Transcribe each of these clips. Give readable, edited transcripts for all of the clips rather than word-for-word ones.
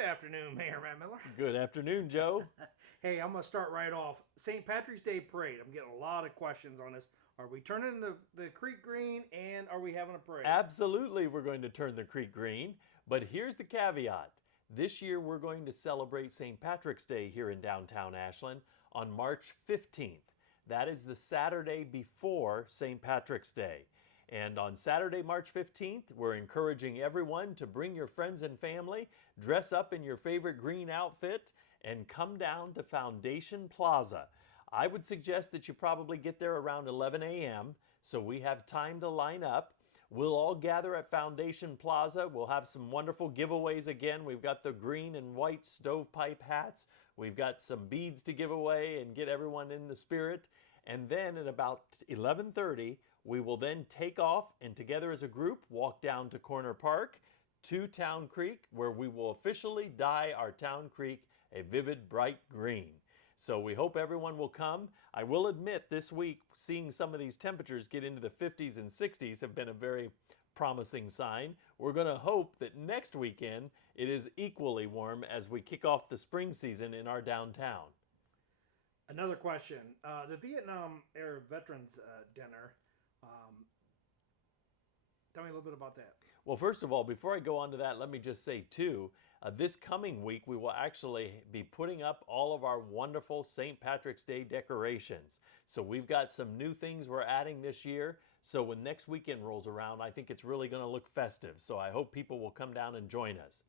Good afternoon, Mayor Matt Miller. Good afternoon, Joe. Hey, I'm going to start right off. St. Patrick's Day Parade. I'm getting a lot of questions on this. Are we turning the creek green and are we having a parade? Absolutely, we're going to turn the creek green, but here's the caveat. This year, we're going to celebrate St. Patrick's Day here in downtown Ashland on March 15th. That is the Saturday before St. Patrick's Day. And on Saturday, March 15th, we're encouraging everyone to bring your friends and family, dress up in your favorite green outfit, and come down to Foundation Plaza. I would suggest that you probably get there around 11 a.m. so we have time to line up. We'll all gather at Foundation Plaza. We'll have some wonderful giveaways again. We've got the green and white stovepipe hats. We've got some beads to give away and get everyone in the spirit. And then at about 11:30, we will then take off and together as a group walk down to Corner Park to Town Creek, where we will officially dye our Town Creek a vivid bright green. So we hope everyone will come. I will admit this week, seeing some of these temperatures get into the 50s and 60s have been a very promising sign. We're going to hope that next weekend it is equally warm as we kick off the spring season in our downtown. Another question. The Vietnam era Veterans Dinner. Tell me a little bit about that. Well, first of all, before I go on to that, let me just say too, this coming week we will actually be putting up all of our wonderful St. Patrick's Day decorations. So we've got some new things we're adding this year. So when next weekend rolls around, I think it's really going to look festive. So I hope people will come down and join us.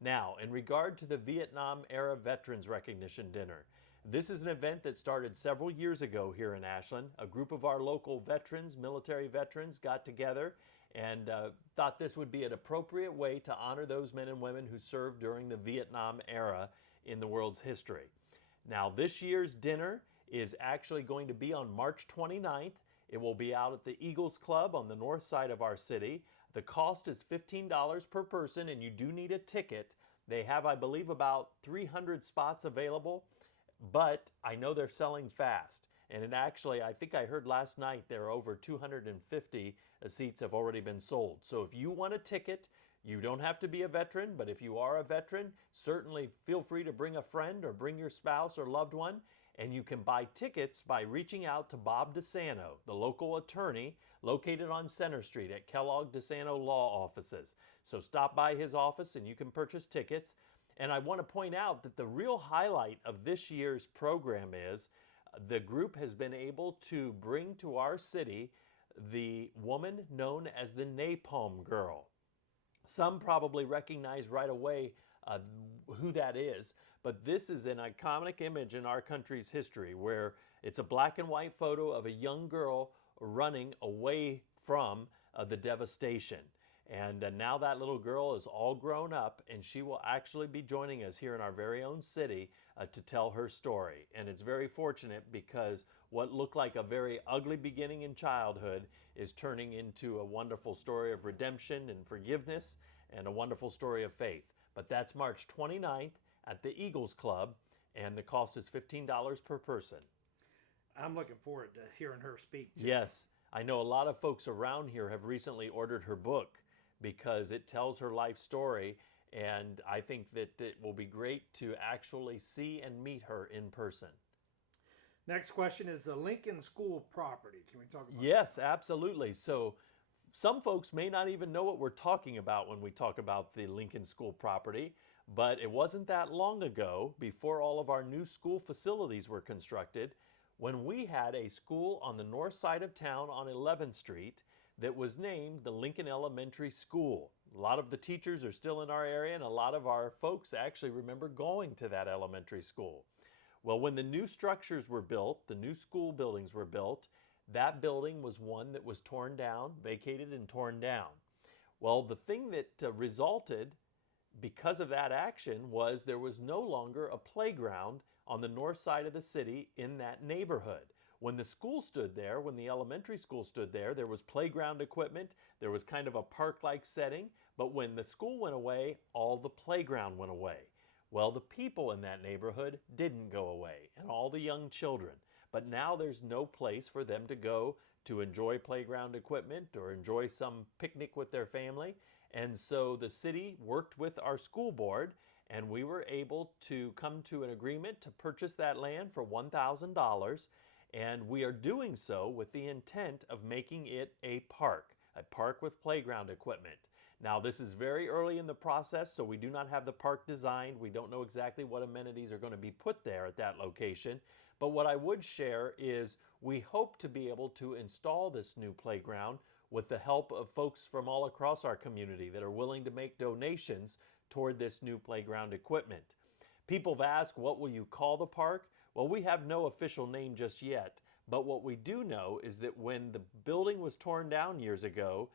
Now, in regard to the Vietnam era Veterans Recognition Dinner, this is an event that started several years ago here in Ashland. A group of our local veterans, military veterans, got together and thought this would be an appropriate way to honor those men and women who served during the Vietnam era in the world's history. Now, this year's dinner is actually going to be on March 29th. It will be out at the Eagles Club on the north side of our city. The cost is $15 per person, and you do need a ticket. They have, I believe, about 300 spots available, but I know they're selling fast. And it actually, I think I heard last night there are over 250 seats have already been sold. So if you want a ticket, you don't have to be a veteran, but if you are a veteran, certainly feel free to bring a friend or bring your spouse or loved one. And you can buy tickets by reaching out to Bob DeSanto, the local attorney located on Center Street at Kellogg DeSanto Law Offices. So stop by his office and you can purchase tickets. And I want to point out that the real highlight of this year's program is the group has been able to bring to our city the woman known as the Napalm Girl. Some probably recognize right away who that is, but this is an iconic image in our country's history where it's a black and white photo of a young girl running away from the devastation. And now that little girl is all grown up and she will actually be joining us here in our very own city to tell her story. And it's very fortunate because what looked like a very ugly beginning in childhood is turning into a wonderful story of redemption and forgiveness and a wonderful story of faith. But that's March 29th at the Eagles Club, and the cost is $15 per person. I'm looking forward to hearing her speak too. Yes, I know a lot of folks around here have recently ordered her book because it tells her life story, and I think that it will be great to actually see and meet her in person. Next question is the Lincoln School property. Can we talk about Yes, absolutely. So some folks may not even know what we're talking about when we talk about the Lincoln School property, but it wasn't that long ago, before all of our new school facilities were constructed, when we had a school on the north side of town on 11th Street that was named the Lincoln Elementary School. A lot of the teachers are still in our area, and a lot of our folks actually remember going to that elementary school. Well, when the new structures were built, the new school buildings were built, that building was one that was torn down, vacated and torn down. Well, the thing that resulted because of that action was there was no longer a playground on the north side of the city in that neighborhood. When the school stood there, when the elementary school stood there, there was playground equipment, there was kind of a park-like setting, but when the school went away, all the playground went away. Well, the people in that neighborhood didn't go away, and all the young children. But now there's no place for them to go to enjoy playground equipment or enjoy some picnic with their family. And so the city worked with our school board and we were able to come to an agreement to purchase that land for $1,000, and we are doing so with the intent of making it a park with playground equipment. Now, this is very early in the process, so we do not have the park designed. We don't know exactly what amenities are going to be put there at that location. But what I would share is we hope to be able to install this new playground with the help of folks from all across our community that are willing to make donations toward this new playground equipment. People have asked, what will you call the park? Well, we have no official name just yet, but what we do know is that when the building was torn down years ago,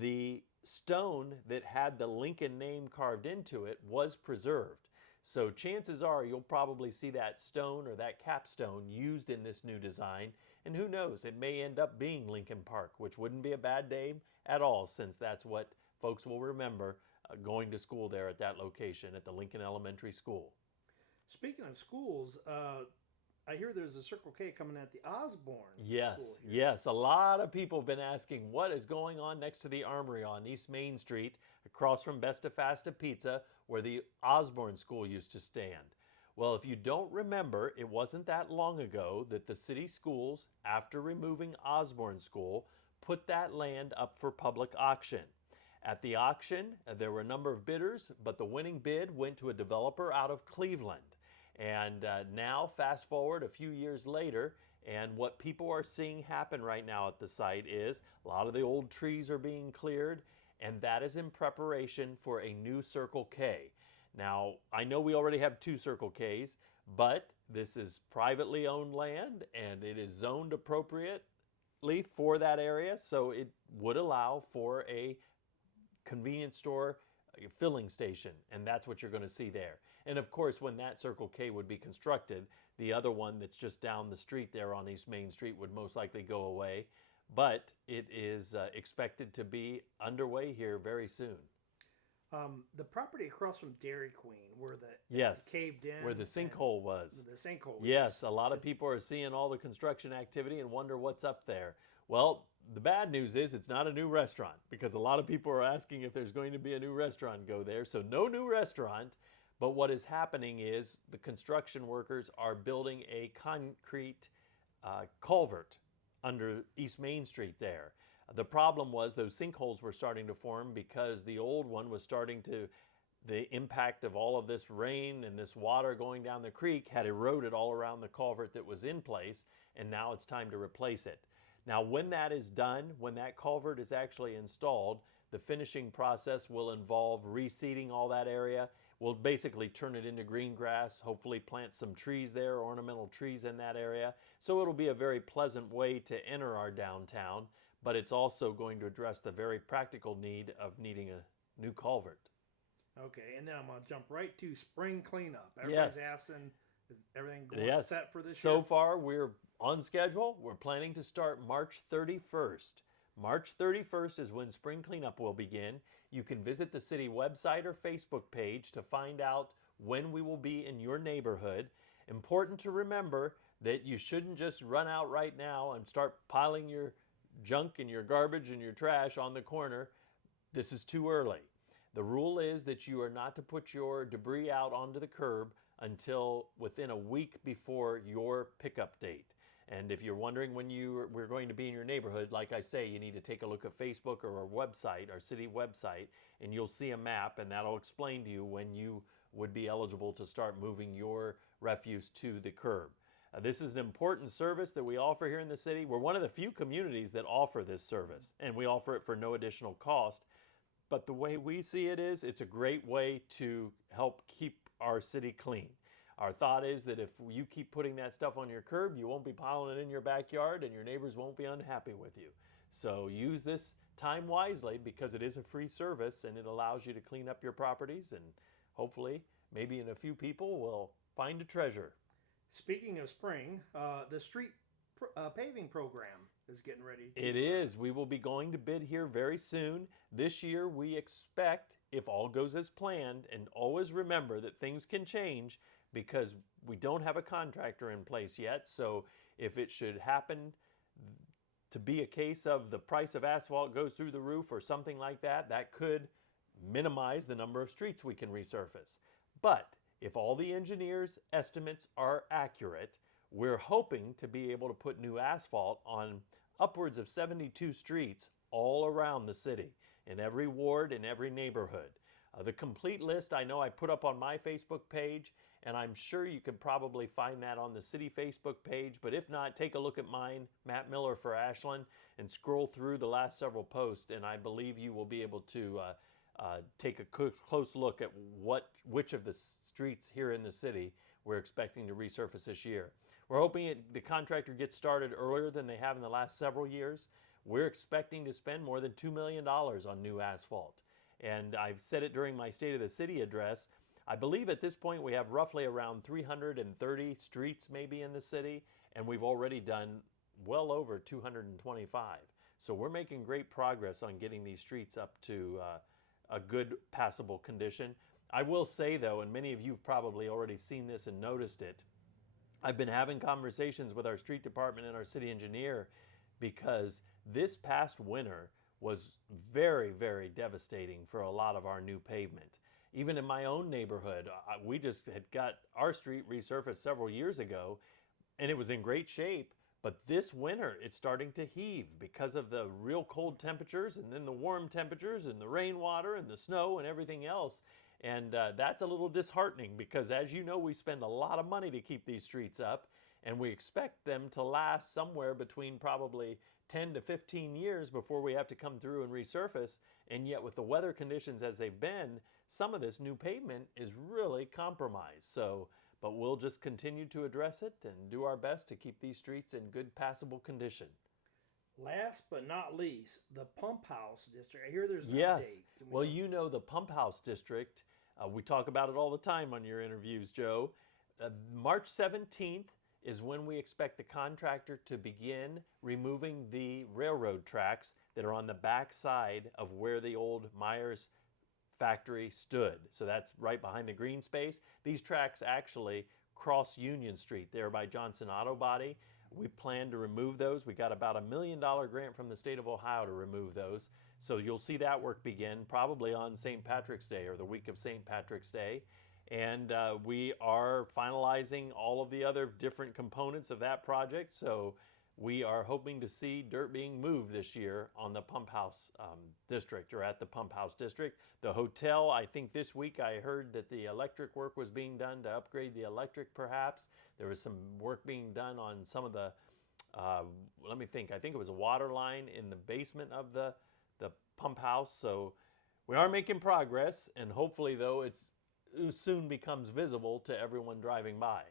the stone that had the Lincoln name carved into it was preserved. So chances are you'll probably see that stone or that capstone used in this new design, and who knows, it may end up being Lincoln Park, which wouldn't be a bad name at all, since that's what folks will remember going to school there at that location at the Lincoln Elementary School. Speaking of schools, I hear there's a Circle K coming at the Osborne Yes, School here. yes. A lot of people have been asking what is going on next to the Armory on East Main Street, across from Besta Fasta Pizza, where the Osborne School used to stand. Well, if you don't remember, it wasn't that long ago that the city schools, after removing Osborne School, put that land up for public auction. At the auction, there were a number of bidders, but the winning bid went to a developer out of Cleveland. And now, fast forward a few years later, and what people are seeing happen right now at the site is a lot of the old trees are being cleared, and that is in preparation for a new Circle K. Now, I know we already have 2 Circle Ks, but this is privately owned land, and it is zoned appropriately for that area, so it would allow for a convenience store filling station, and that's what you're going to see there. And of course, when that Circle K would be constructed, the other one that's just down the street there on East Main Street would most likely go away, but it is expected to be underway here very soon. The property across from Dairy Queen, where the Yes, caved in, where the sinkhole was. The sinkhole. Yes, a lot of people are seeing all the construction activity and wonder what's up there. Well, the bad news is it's not a new restaurant, because a lot of people are asking if there's going to be a new restaurant go there. So no new restaurant, but what is happening is the construction workers are building a concrete culvert under East Main Street there. The problem was those sinkholes were starting to form because the old one was the impact of all of this rain and this water going down the creek had eroded all around the culvert that was in place, and now it's time to replace it. Now, when that is done, when that culvert is actually installed, the finishing process will involve reseeding all that area. We'll basically turn it into green grass, hopefully plant some trees there, ornamental trees in that area. So it'll be a very pleasant way to enter our downtown, but it's also going to address the very practical need of needing a new culvert. Okay, and then I'm going to jump right to spring cleanup. Everybody's asking, is everything going set for this year? So far, we're on schedule. We're planning to start March 31st. March 31st is when spring cleanup will begin. You can visit the city website or Facebook page to find out when we will be in your neighborhood. Important to remember that you shouldn't just run out right now and start piling your junk and your garbage and your trash on the corner. This is too early. The rule is that you are not to put your debris out onto the curb until within a week before your pickup date. And if you're wondering when we're going to be in your neighborhood, like I say, you need to take a look at Facebook or our website, our city website, and you'll see a map, and that'll explain to you when you would be eligible to start moving your refuse to the curb. This is an important service that we offer here in the city. We're one of the few communities that offer this service, and we offer it for no additional cost. But the way we see it is, it's a great way to help keep our city clean. Our thought is that if you keep putting that stuff on your curb, you won't be piling it in your backyard and your neighbors won't be unhappy with you. So use this time wisely, because it is a free service and it allows you to clean up your properties, and hopefully maybe in a few people will find a treasure. Speaking of spring, the street paving program is getting ready. It is. We will be going to bid here very soon. This year we expect, if all goes as planned, and always remember that things can change because we don't have a contractor in place yet. So if it should happen to be a case of the price of asphalt goes through the roof or something like that, that could minimize the number of streets we can resurface. But if all the engineers' estimates are accurate, we're hoping to be able to put new asphalt on upwards of 72 streets all around the city, in every ward, in every neighborhood. The complete list I know I put up on my Facebook page, and I'm sure you could probably find that on the city Facebook page, but if not, take a look at mine, Matt Miller for Ashland, and scroll through the last several posts, and I believe you will be able to take a close look at which of the streets here in the city we're expecting to resurface this year. We're hoping the contractor gets started earlier than they have in the last several years. We're expecting to spend more than $2 million on new asphalt. And I've said it during my State of the City address. I believe at this point we have roughly around 330 streets maybe in the city, and we've already done well over 225. So we're making great progress on getting these streets up to a good passable condition. I will say though, and many of you have probably already seen this and noticed it, I've been having conversations with our street department and our city engineer because this past winter was very, very devastating for a lot of our new pavement. Even in my own neighborhood, we just had got our street resurfaced several years ago and it was in great shape. But this winter, it's starting to heave because of the real cold temperatures and then the warm temperatures and the rainwater and the snow and everything else. And that's a little disheartening because, as you know, we spend a lot of money to keep these streets up, and we expect them to last somewhere between probably 10 to 15 years before we have to come through and resurface. And yet with the weather conditions as they've been, some of this new pavement is really compromised. But we'll just continue to address it and do our best to keep these streets in good passable condition. Last but not least, the Pump House District. I hear there's an Yes. update. Well, you know the Pump House District. We talk about it all the time on your interviews, Joe. March 17th is when we expect the contractor to begin removing the railroad tracks that are on the back side of where the old Myers factory stood. So that's right behind the green space. These tracks actually cross Union Street there by Johnson Auto Body. We plan to remove those. We got about $1 million grant from the state of Ohio to remove those. So you'll see that work begin probably on St. Patrick's Day or the week of St. Patrick's Day. And we are finalizing all of the other different components of that project. So we are hoping to see dirt being moved this year on the Pump House District or at the Pump House District. The hotel, I think this week I heard that the electric work was being done to upgrade the electric perhaps. There was some work being done on some of the, let me think, I think it was a water line in the basement of the pump house. So we are making progress, and hopefully though it soon becomes visible to everyone driving by.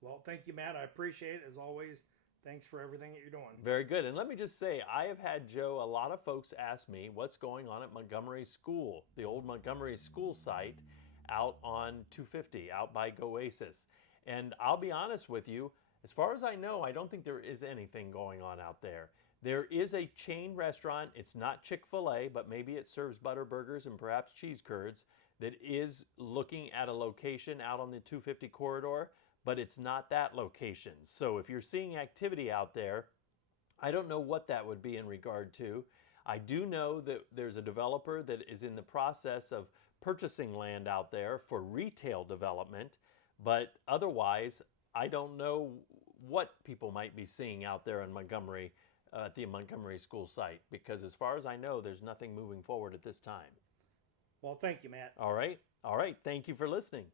Well, thank you, Matt. I appreciate it as always. Thanks for everything that you're doing. Very good. And let me just say, I have had, Joe, a lot of folks ask me what's going on at Montgomery School, the old Montgomery School site out on 250, out by Goasis. And I'll be honest with you, as far as I know, I don't think there is anything going on out there. There is a chain restaurant. It's not Chick-fil-A, but maybe it serves butter burgers and perhaps cheese curds that is looking at a location out on the 250 corridor, but it's not that location. So if you're seeing activity out there, I don't know what that would be in regard to. I do know that there's a developer that is in the process of purchasing land out there for retail development, but otherwise, I don't know what people might be seeing out there in Montgomery, at the Montgomery School site, because as far as I know, there's nothing moving forward at this time. Well, thank you, Matt. All right. Thank you for listening.